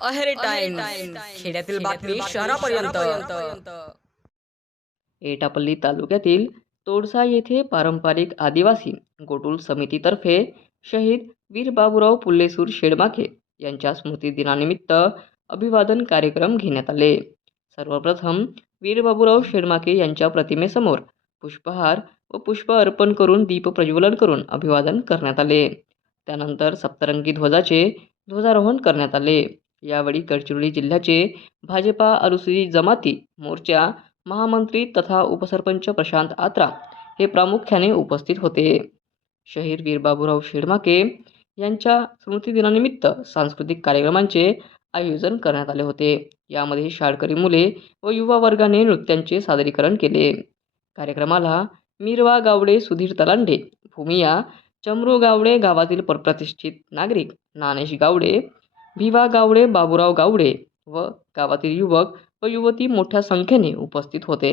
Aheri time खेड्यातील बातमी शहरापर्यंत. एटापल्ली तालुक्यातील तोडसा येथे पारंपरिक आदिवासी गोटुल समितीतर्फे शहीद वीर बाबूराव पुल्लेसूर शेडमाके यांच्या स्मृतिदिनानिमित्त अभिवादन कार्यक्रम घेण्यात आले. सर्वप्रथम वीर बाबूराव शेडमाके यांच्या प्रतिमेसमोर पुष्पहार व पुष्प अर्पण करून दीप प्रज्वलन करून अभिवादन करण्यात आले. त्यानंतर सप्तरंगी ध्वजाचे ध्वजारोहण करण्यात आले. यावेळी गडचिरोली जिल्ह्याचे भाजपा अनुसूचित जमाती मोर्चा महामंत्री तथा उपसरपंच प्रशांत आत्रा हे प्रामुख्याने उपस्थित होते. शहीर वीर बाबूराव शेडमाके यांच्या स्मृतिदिनानिमित्त सांस्कृतिक कार्यक्रमांचे आयोजन करण्यात आले होते. यामध्ये शाळकरी मुले व युवा वर्गाने नृत्यांचे सादरीकरण केले. कार्यक्रमाला मिरवा गावडे सुधीर तलांडे भूमिया चमरू गावडे गावातील प्रतिष्ठित नागरिक नानेश गावडे भिवा गावडे बाबूराव गावडे व गावातील युवक व युवती मोठ्या संख्येने उपस्थित होते.